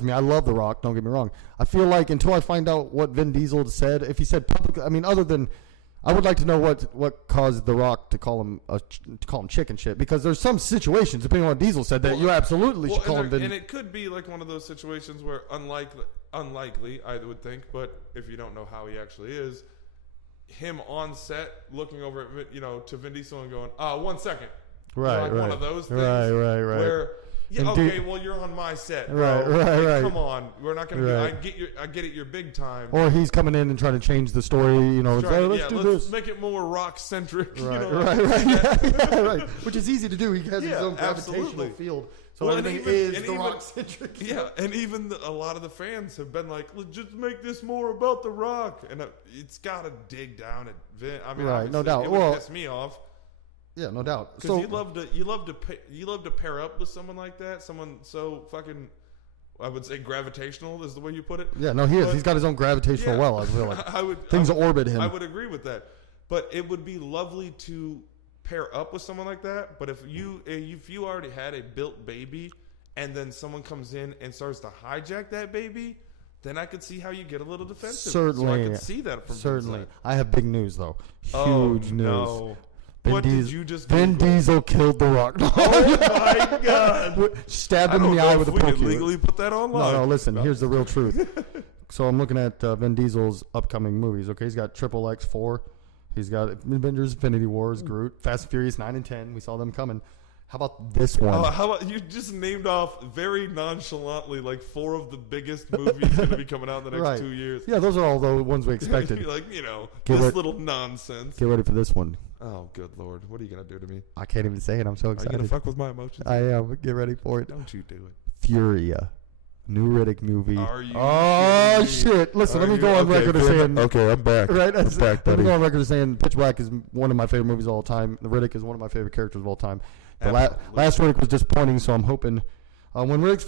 for me. I love The Rock. Don't get me wrong. I feel like until I find out what Vin Diesel said, if he said publicly, I mean, other than, I would like to know what caused The Rock to call him chicken shit, because there's some situations, depending on what Diesel said, that you absolutely should call him Vin. And it could be like one of those situations where unlikely, I would think, but if you don't know how he actually is, him on set looking over at to Vin Diesel and going, 1 second. Right, like right. One of those things. Right. Where, well, you're on my set, bro. Right. Come on, we're not going to. I get it. You're big time. Or he's coming in and trying to change the story. Let's do this. Make it more rock centric. Right. Which is easy to do. He has his own gravitational field, so everything is the rock centric. Yeah, and even a lot of the fans have been like, "Let's just make this more about the Rock," and it's got to dig down at Vin. I mean, right, no doubt. It would piss me off. Yeah, no doubt. Because you love to pair up with someone like that, someone so fucking, I would say gravitational is the way you put it. Yeah, no, he is. He's got his own gravitational well. I feel like things orbit him. I would agree with that, but it would be lovely to pair up with someone like that. But if you already had a built baby, and then someone comes in and starts to hijack that baby, then I could see how you get a little defensive. Certainly, so I could see that from certainly. I have big news though. Huge news. No. What did you just do? Vin Diesel killed The Rock. Oh my God! Stabbed him in the eye with a poke. We legally put that online. No, listen. Here's the real truth. So I'm looking at Vin Diesel's upcoming movies. Okay, he's got Triple X 4. He's got Avengers: Infinity Wars, Groot, Fast and Furious 9 and 10. We saw them coming. How about this one? How about you just named off very nonchalantly like 4 of the biggest movies going to be coming out in the next 2 years? Yeah, those are all the ones we expected. Like, this little nonsense. Get ready for this one. Oh, good Lord. What are you going to do to me? I can't even say it. I'm so excited. Are you going to fuck with my emotions? I am. Get ready for it. Don't you do it. Furia. New Riddick movie. Are you shit. Listen, let me go on record as saying... Okay, I'm back. Right? I'm back, buddy. Let me go on record as saying Pitch Black is one of my favorite movies of all time. The Riddick is one of my favorite characters of all time. The last Riddick was disappointing, so I'm hoping... when Riddick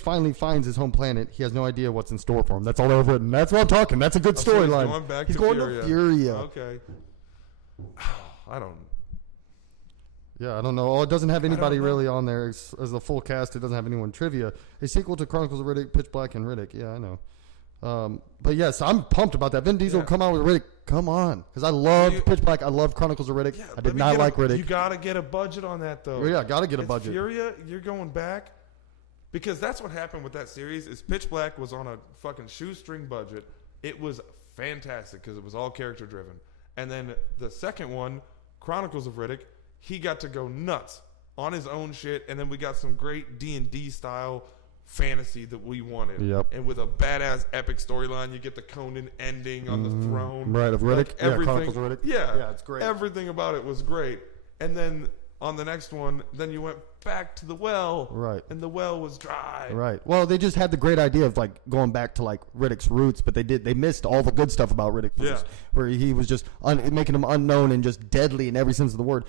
finally finds his home planet, he has no idea what's in store for him. That's all I've written. That's what I'm talking. That's a good storyline. He's going to Furia. Okay. I don't... Yeah, I don't know. Oh, it doesn't have anybody really on there as a full cast. It doesn't have anyone trivia. A sequel to Chronicles of Riddick, Pitch Black, and Riddick. Yeah, I know. But yes, I'm pumped about that. Vin Diesel will come out with Riddick. Come on, because I loved Pitch Black. I loved Chronicles of Riddick. I did not like Riddick. You got to get a budget on that, though. Yeah, got to get a budget. Furia, you're going back, because that's what happened with that series. Is Pitch Black was on a fucking shoestring budget. It was fantastic because it was all character driven, and then the second one, Chronicles of Riddick, he got to go nuts on his own shit, and then we got some great D&D style fantasy that we wanted. Yep. And with a badass epic storyline, you get the Conan ending on the throne. Right, of Riddick. Everything, Chronicles of Riddick. Yeah, it's great. Everything about it was great. And then on the next one, then you went back to the well. Right. And the well was dry. Right. Well, they just had the great idea of like going back to like Riddick's roots, but they missed all the good stuff about Riddick. Yeah. Where he was just making him unknown and just deadly in every sense of the word.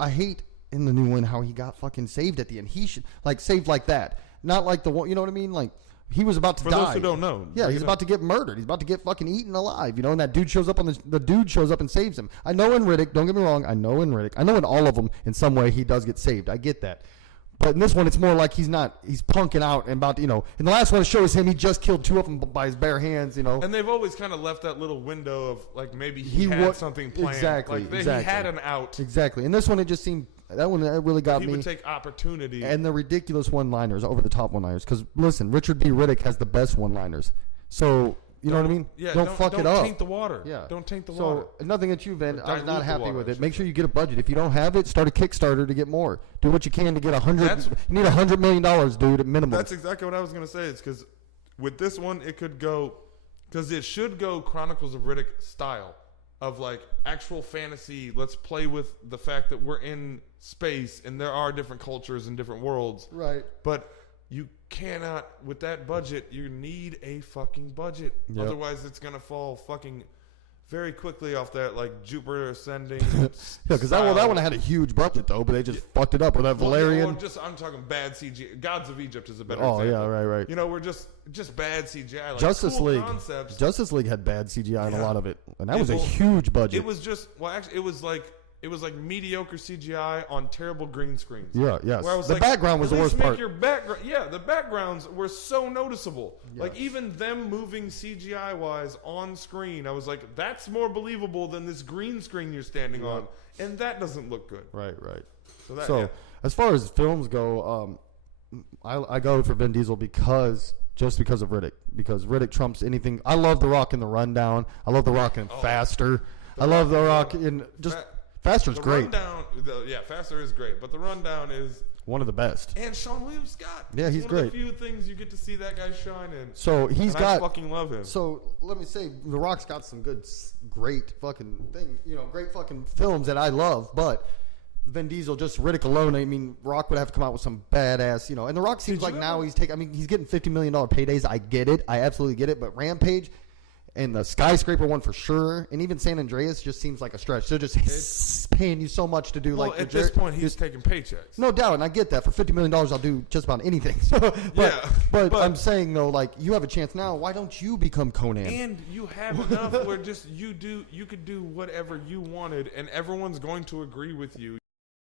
I hate in the new one how he got fucking saved at the end. He should saved like that. Not like the one, you know what I mean? Like, he was about to die. For those who don't know. Yeah, he's about to get murdered. He's about to get fucking eaten alive, and that dude shows up the dude shows up and saves him. I know in Riddick, don't get me wrong, I know in all of them, in some way, he does get saved. I get that. But in this one, it's more like he's punking out and about to, in the last one, it shows him he just killed 2 of them by his bare hands, And they've always kind of left that little window of, like, maybe he had something planned. Exactly. He had an out. Exactly. In this one, it just seemed... That one really got me. He would take opportunity. And the ridiculous one-liners, over-the-top one-liners. Because, listen, Richard B. Riddick has the best one-liners. So, you know what I mean? Yeah, don't fuck it up. Don't taint the water. Yeah. Don't taint the water. So, nothing at you, Vin. I was not happy with it. Water. Make sure you get a budget. If you don't have it, start a Kickstarter to get more. Do what you can to get you need $100 million, dude, at minimum. That's exactly what I was going to say. It's because with this one, it could go... Because it should go Chronicles of Riddick style. Of like actual fantasy, let's play with the fact that we're in space and there are different cultures and different worlds. Right. But you cannot, with that budget, you need a fucking budget. Yep. Otherwise, it's going to fall fucking very quickly off that like Jupiter ascending. Yeah, because that one had a huge budget though, but they just fucked it up with that Valerian. I'm talking bad CGI. Gods of Egypt is a better example. Yeah, right. We're just bad CGI. Like Justice cool League. Concepts. Justice League had bad CGI in a lot of it, and that was a huge budget. It was just actually, it was like it was like mediocre CGI on terrible green screens. Yeah, yes. Where I was The like, background was at the least worst make part. Your background, yeah, the backgrounds were so noticeable. Yes. Like even them moving CGI wise on screen, I was like, that's more believable than this green screen you're standing on, and that doesn't look good. Right, right. So yeah. As far as films go, I go for Vin Diesel because of Riddick. Because Riddick trumps anything. I love The Rock in The Rundown. I love The Rock in Faster. I love The Rock in just Faster's great. Faster is great, but The Rundown is one of the best. And Sean William Scott. Yeah, he's one great. Of the few things you get to see that guy shine in. So I fucking love him. So let me say, The Rock's got some great fucking thing, great fucking films that I love, but Vin Diesel, just Riddick alone, I mean, Rock would have to come out with some badass, and The Rock seems like now he's getting $50 million paydays. I get it. I absolutely get it. But Rampage and the Skyscraper one for sure, and even San Andreas just seems like a stretch. They're just paying you so much to do at this point, he's taking paychecks. No doubt, and I get that. For $50 million, I'll do just about anything. But I'm saying, though, like, you have a chance now. Why don't you become Conan? And you have enough where just you could do whatever you wanted, and everyone's going to agree with you.